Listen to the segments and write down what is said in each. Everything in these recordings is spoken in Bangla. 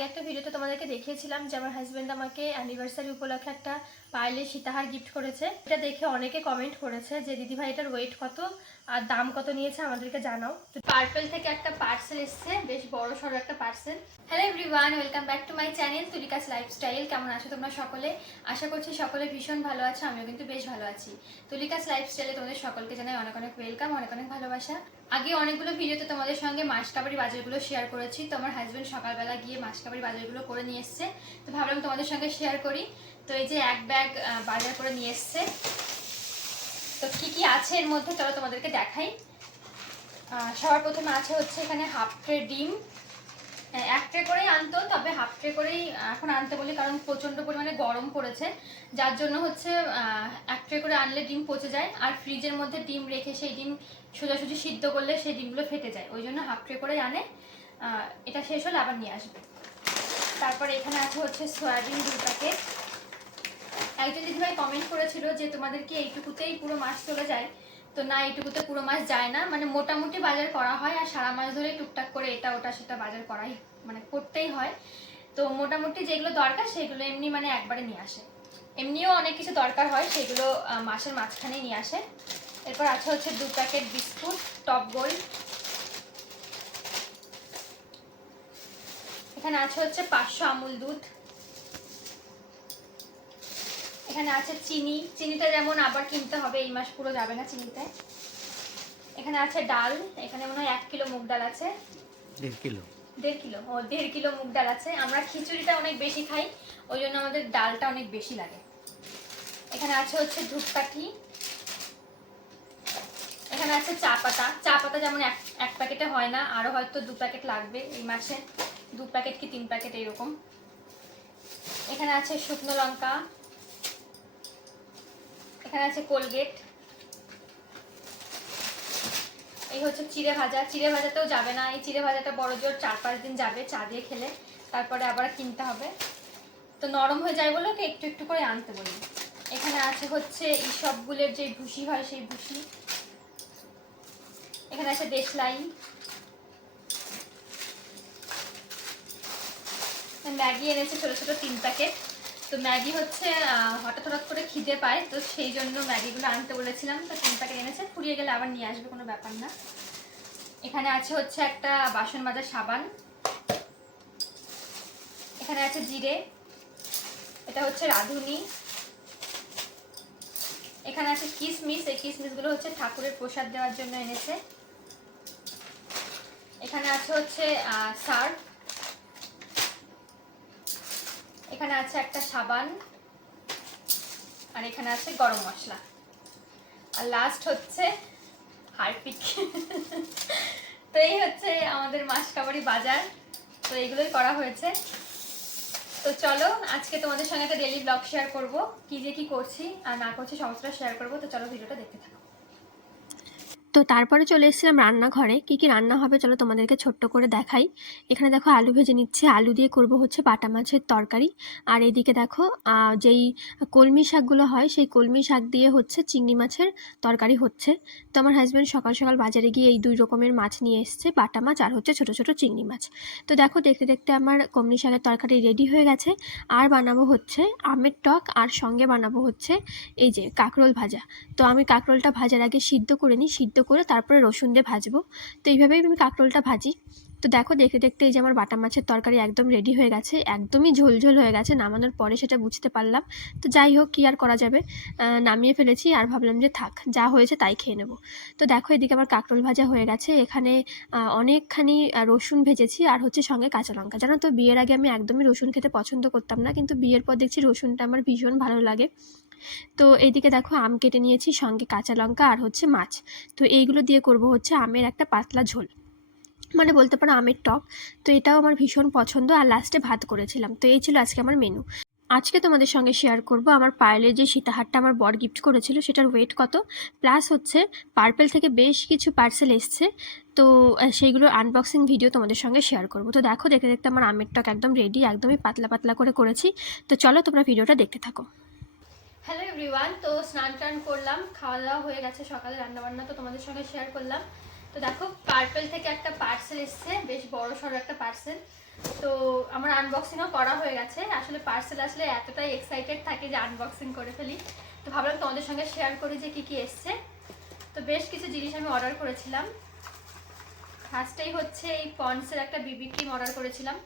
আগে একটা ভিডিওতে তোমাদেরকে দেখিয়েছিলাম যে আমার হাজব্যান্ড আমাকে অ্যানিভার্সারি উপলক্ষে একটা পাইলে সীতাহার গিফট করেছে। এটা দেখে অনেকে কমেন্ট করেছে যে, দিদিভাই, এটার ওয়েট কত আর দাম কত নিয়েছে আমাদেরকে জানাও। তো পার্পেল থেকে একটা পার্সেল এসছে, বেশ বড় সড়ো একটা parcel hello everyone welcome back to my channel Tulika's lifestyle কেমন আছো তোমরা সকলে? আশা করছি সকলে ভীষণ ভালো আছো, আমিও কিন্তু বেশ ভালো আছি। তুলিকাস লাইফস্টাইলে তোমাদের সকলকে জানাই অনেক অনেক ওয়েলকাম অনেক অনেক ভালোবাসা। আগে অনেকগুলো ভিডিওতে তোমাদের সঙ্গে মাসকাবাড়ি বাজারগুলো শেয়ার করেছি। তো আমার হাজব্যান্ড সকালবেলা গিয়ে মাসকাবাড়ি বাজারগুলো করে নিয়ে এসছে। তো ভাবলাম তোমাদের সঙ্গে শেয়ার করি। তো এই যে এক ব্যাগ বাজার করে নিয়ে এসছে। তো কি কি আছে এর মধ্যে? চলো তোমাদেরকে দেখাই। সবার প্রথমে আছে হচ্ছে এখানে হাফ ট্রে ডিম এক ট্রে করেই আনতো, তবে হাফ ট্রে করেই এখন আনতে বলি, কারণ প্রচণ্ড পরিমাণে গরম পড়েছে। যার জন্য হচ্ছে এক ট্রে করে আনলে ডিম পচে যায়, আর ফ্রিজের মধ্যে ডিম রেখে সেই ডিম সোজাসুজি সিদ্ধ করলে সেই ডিমগুলো ফেটে যায়। ওই জন্য হাফ ট্রে করেই আনে। এটা শেষ হলে আবার নিয়ে আসবে। তারপরে এখানে আছে হচ্ছে সয়াবিন দুই প্যাকেট। একজন দিদিভাই কমেন্ট করেছিল যে, তোমাদের কি এইটুকুতেই পুরো মাছ চলে যায়? তো না, এইটুকুতে পুরো মাস যায় না। মানে মোটামুটি বাজার করা হয় আর সারা মাস ধরে টুকটাক করে এটা ওটা সেটা বাজার করাই মানে করতেই হয়। তো মোটামুটি যেগুলো দরকার সেগুলো এমনি মানে একবারে নিয়ে আসে। এমনিও অনেক কিছু দরকার হয়, সেগুলো মাসের মাঝখানেই নিয়ে আসে। এরপর আছে হচ্ছে দু প্যাকেট বিস্কুট, টপ গোল্ড এখানে আছে হচ্ছে পাঁচশো আমুল দুধ। এখানে আছে চিনি। চিনিটা যেমন আবার কিনতে হবে এই মাস পুরো যাবে না চিনিতে। এখানে আছে ডাল এখানে মনে হয় এক কিলো মুগ ডাল আছে। দেড় কিলো। দেড় কিলো ও দেড় কিলো মুগ ডাল আছে। আমরা খিচুড়িটা অনেক বেশি খাই ওই জন্য আমাদের ডালটা অনেক বেশি লাগে। এখানে আছে হচ্ছে ধূপকাঠি। এখানে আছে চা পাতা। চা পাতা যেমন এক এক প্যাকেটে হয় না আরও হয়তো দু প্যাকেট লাগবে এই মাসে। দু প্যাকেট কি তিন প্যাকেট এরকম। এখানে আছে শুকনো লঙ্কা। এখানে আছে কোলগেট এই হচ্ছে চিড়ে ভাজা। চিড়ে ভাজাতেও যাবে না। এই চিড়ে ভাজাটা বড় জোর চার পাঁচ দিন যাবে চা দিয়ে খেলে। তারপরে আবার কিনতে হবে। তো নরম হয়ে যায় বলে ওকে একটু একটু করে আনতে বলি। এখানে আছে হচ্ছে এই সবগুলোর যে ভুসি হয় সেই ভুসি। এখানে আছে দেশলাই ম্যাগি এনেছে ছোট ছোট তিন প্যাকেট। তো ম্যাগি হচ্ছে হঠাৎ হঠাৎ করে খিদে পায়, তো সেই জন্য ম্যাগিগুলো আনতে বলেছিলাম, তো তিন প্যাকেট এনেছে, ফুরিয়ে গেলে আবার নিয়ে আসবে, কোনো ব্যাপার না। এখানে আছে হচ্ছে একটা বাসন মাজার সাবান, এখানে আছে জিরে, এটা হচ্ছে রাঁধুনি, এখানে আছে কিসমিস, এই কিসমিসগুলো হচ্ছে ঠাকুরের প্রসাদ দেওয়ার জন্য এনেছে। এখানে আছে হচ্ছে সার্ফ এখানে আছে একটা সাবান, আর এখানে আছে গরম মশলা। আর লাস্ট হচ্ছে হারপিক। তো এই হচ্ছে আমাদের মাসকাবাড়ি বাজার। তো এইগুলোই করা হয়েছে। তো চলো, আজকে তোমাদের সঙ্গে একটা ডেলি ব্লগ শেয়ার করব। কি যে কি করছি আর না করছি সমস্তটা শেয়ার করব। তো চলো ভিডিওটা দেখতে থাকো। তো তারপরে চলে এসেছিলাম রান্নাঘরে। কি কি রান্না হবে চলো তোমাদেরকে ছোট্ট করে দেখাই। এখানে দেখো আলু ভেজে নিচ্ছে। আলু দিয়ে করব হচ্ছে বাটা মাছের তরকারি। আর এদিকে দেখো যেই কলমি শাকগুলো হয়, সেই কলমি শাক দিয়ে হচ্ছে চিংড়ি মাছের তরকারি হচ্ছে। তো আমার হাজব্যান্ড সকাল সকাল বাজারে গিয়ে এই দুই রকমের মাছ নিয়ে এসছে, বাটা মাছ আর হচ্ছে ছোট ছোট চিংড়ি মাছ। তো দেখো, দেখতে দেখতে আমার কলমি শাকের তরকারি রেডি হয়ে গেছে। আর বানাবো হচ্ছে আমের টক আর সঙ্গে বানাবো হচ্ছে এই যে কাঁকরোল ভাজা। তো আমি কাঁকরোলটা ভাজার আগে সিদ্ধ করে নিই। সিদ্ধ করে তারপরে রসুন দিয়ে ভাজবো। তো এইভাবেই আমি কাঁকরোলটা ভাজি। তো দেখো দেখতে দেখতে এই যে আমার বাটা মাছের তরকারি একদম রেডি হয়ে গেছে, একদমই ঝোলঝোল হয়ে গেছে, নামানোর পরে সেটা বুঝতে পারলাম। তো যাই হোক, কী আর করা যাবে? নামিয়ে ফেলেছি আর ভাবলাম যে থাক, যা হয়েছে তাই খেয়ে নেব। তো দেখো, এদিকে আমার কাঁকরোল ভাজা হয়ে গেছে। এখানে অনেকখানি রসুন ভেজেছি আর হচ্ছে সঙ্গে কাঁচা লঙ্কা। জানো তো, বিয়ের আগে আমি একদমই রসুন খেতে পছন্দ করতাম না, কিন্তু বিয়ের পর দেখছি রসুনটা আমার ভীষণ ভালো লাগে। তো এইদিকে দেখো আম কেটে নিয়েছি, সঙ্গে কাঁচা লঙ্কা আর হচ্ছে মাছ। তো এইগুলো দিয়ে করব হচ্ছে আমের একটা পাতলা ঝোল। মানে বলতে পারো আমের টক। তো এটাও আমার ভীষণ পছন্দ আর লাস্টে ভাত করেছিলাম। তো এই ছিল আজকে আমার মেনু আজকে তোমাদের সঙ্গে শেয়ার করব আমার পায়েলের যে সীতাহারটা আমার বর গিফট করেছিল, সেটার ওয়েট কত? প্লাস হচ্ছে পার্পেল থেকে বেশ কিছু পার্সেল এসছে। তো সেইগুলো আনবক্সিং ভিডিও তোমাদের সঙ্গে শেয়ার করব। তো দেখো দেখতে দেখতে আমার আমের টক একদম রেডি একদমই পাতলা পাতলা করে করেছি। তো চলো তোমরা ভিডিওটা দেখতে থাকো। হ্যালো এভরিওয়ান তো স্নান টান করলাম খাওয়া দাওয়া হয়ে গেছে সকালে, রান্নাবান্না তো তোমাদের সঙ্গে শেয়ার করলাম। তো দেখো পার্পেল থেকে একটা পার্সেল এসছে, বেশ বড় সড়ো একটা পার্সেল তো আমার আনবক্সিংও করা হয়ে গেছে। আসলে পার্সেল আসলে এতটাই এক্সাইটেড থাকে যে আনবক্সিং করে ফেলি। তো ভাবলাম তোমাদের সঙ্গে শেয়ার করি যে কী কী এসছে। তো বেশ কিছু জিনিস আমি অর্ডার করেছিলাম। ফার্স্টেই হচ্ছে এই পন্সের একটা বিবি ক্রিম অর্ডার করেছিলাম।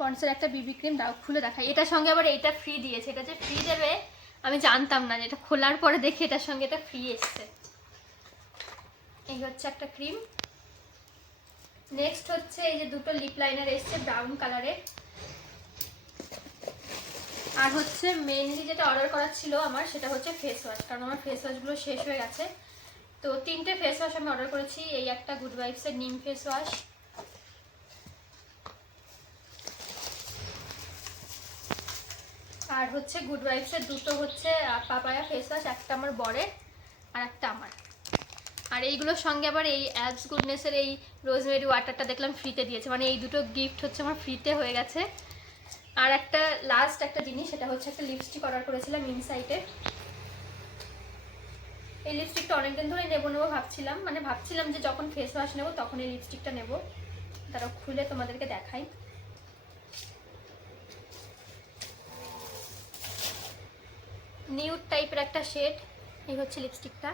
পন্সের একটা বিবি ক্রিম দাও, খুলে দেখাই। এটার সঙ্গে আবার এইটা ফ্রি দিয়েছে। এটা যে ফ্রি দেবে, আমি জানতাম না যে এটা খোলার পরে দেখি এটার সঙ্গে এটা ফ্রি এসছে। এই হচ্ছে একটা ক্রিম নেক্সট হচ্ছে এই যে দুটো লিপ লাইনার এসছে ব্রাউন কালারের আর হচ্ছে মেনলি যেটা অর্ডার করার ছিল আমার, সেটা হচ্ছে ফেস ওয়াশ কারণ আমার ফেস ওয়াশগুলো শেষ হয়ে গেছে। তো তিনটে ফেস ওয়াশ আমি অর্ডার করেছি। এই একটা গুড ভাইবসের নিম ফেস ওয়াশ আর হচ্ছে গুড ভাইবসের দুটো হচ্ছে পাপায়া ফেস ওয়াশ একটা আমার বরের আর একটা আমার। আর এইগুলোর সঙ্গে আবার এই অ্যাপস গুডনেসের এই রোজমেরি ওয়াটারটা দেখলাম ফ্রিতে দিয়েছে। মানে এই দুটো গিফট হচ্ছে আমার ফ্রিতে হয়ে গেছে। আর একটা লাস্ট একটা জিনিস, সেটা হচ্ছে একটা লিপস্টিক অর্ডার করেছিলাম ইনসাইটে এই লিপস্টিকটা অনেকদিন ধরে নেব নেব ভাবছিলাম। মানে ভাবছিলাম যে যখন ফেস ওয়াশ নেব তখন এই লিপস্টিকটা নেব। তারা খুলে তোমাদেরকে দেখাই। নিউড টাইপের একটা শেড এই হচ্ছে লিপস্টিকটা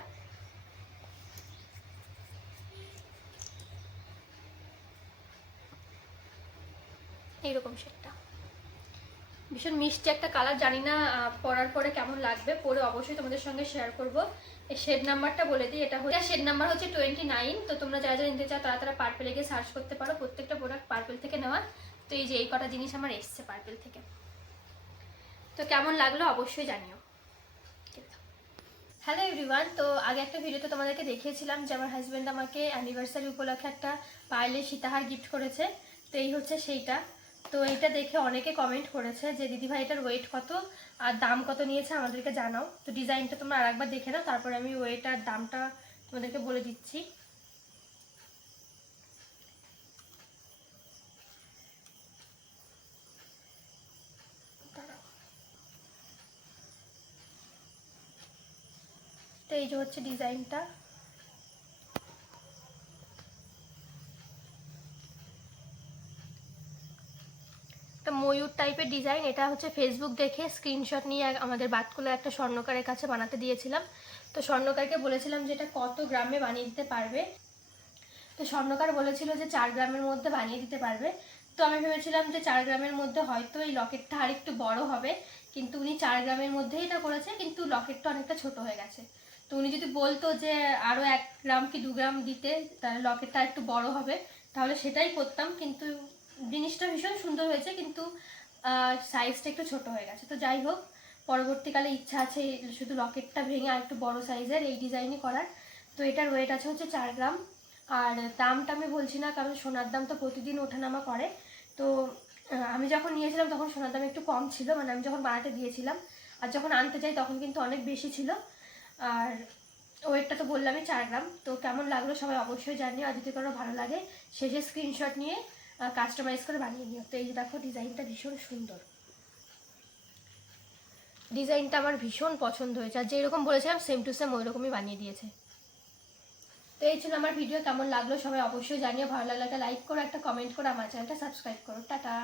এইরকম শেডটা ভীষণ মিষ্টি একটা কালার জানি না পরার পরে কেমন লাগবে, পরে অবশ্যই তোমাদের সঙ্গে শেয়ার করব। এই শেড নাম্বারটা বলে দিই, এটা হচ্ছে শেড নাম্বার হচ্ছে টোয়েন্টি নাইন তো তোমরা যারা যারা নিতে চাও, তারা তারা পার্পেলে গিয়ে সার্চ করতে পারো। প্রত্যেকটা প্রোডাক্ট পার্পেল থেকে নেওয়া। তো এই যে এই কটা জিনিস আমার এসছে পার্পেল থেকে। তো কেমন লাগল অবশ্যই জানিও। হ্যালো এভরিওয়ান তো আগে একটা ভিডিওতে তোমাদেরকে দেখিয়েছিলাম যে আমার হাজব্যান্ড আমাকে অ্যানিভার্সারি উপলক্ষে একটা পায়েলের সীতাহার গিফট করেছে। তো এই হচ্ছে সেইটা। তো এইটা দেখে অনেকে কমেন্ট করেছে যে দিদিভাই এটার ওয়েট কত? আর দাম কত নিয়েছে? আমাদেরকে জানাও। তো ডিজাইনটা তোমরা আর একবার দেখে নাও, তারপরে আমি ওয়েট আর দামটা তোমাদেরকে বলে দিচ্ছি। তো এই যে হচ্ছে ডিজাইনটা। একটা ময়ূর টাইপের ডিজাইন, এটা হচ্ছে ফেসবুক দেখে স্ক্রিনশট নিয়ে আমাদের বাতকুলা একটা স্বর্ণকারের কাছে বানাতে দিয়েছিলাম। তো স্বর্ণকারকে বলেছিলাম যে এটা কত গ্রামে বানিয়ে দিতে পারবে। তো স্বর্ণকার বলেছিল যে চার গ্রামের মধ্যে বানিয়ে দিতে পারবে। তো আমি ভেবেছিলাম যে চার গ্রামের মধ্যে হয়তো এই লকেটটা আর একটু বড় হবে, কিন্তু উনি চার গ্রামের মধ্যেই এটা করেছে, কিন্তু লকেটটা অনেকটা ছোট হয়ে গেছে। তো উনি যদি বলতো যে আরও এক গ্রাম কি দু গ্রাম দিতে, তাহলে লকেটটা একটু বড় হবে। তাহলে সেটাই করতাম, কিন্তু জিনিসটা ভীষণ সুন্দর হয়েছে, কিন্তু সাইজটা একটু ছোট হয়ে গেছে। তো যাই হোক, পরবর্তীকালে ইচ্ছা আছে শুধু লকেটটা ভেঙে আর একটু বড় সাইজের এই ডিজাইনই করার। তো এটার ওয়েট আছে হচ্ছে চার গ্রাম। আর দামটা আমি বলছি না, কারণ সোনার দাম তো প্রতিদিন ওঠানামা করে। তো আমি যখন নিয়েছিলাম তখন সোনার দাম একটু কম ছিল মানে আমি যখন বানাতে দিয়েছিলাম, আর যখন আনতে যাই তখন কিন্তু অনেক বেশি ছিল। আর ওয়েটটা তো বললামই চার গ্রাম তো কেমন লাগল সবাই অবশ্যই জানিও, আর যদি কারও ভালো লাগে শেষে স্ক্রিনশট নিয়ে কাস্টমাইজ করে বানিয়ে নিও। তো এই যে দেখো, ডিজাইনটা ভীষণ সুন্দর। ডিজাইনটা আমার ভীষণ পছন্দ হয়েছে, আর যেরকম বলেছিলাম সেম টু সেম ওই রকমই বানিয়ে দিয়েছে। তো এই ছিল আমার ভিডিও কেমন লাগল সবাই অবশ্যই জানিও, ভালো লাগলে একটা লাইক করো, একটা কমেন্ট করো, আমার চ্যানেলটা সাবস্ক্রাইব করো। টাটা!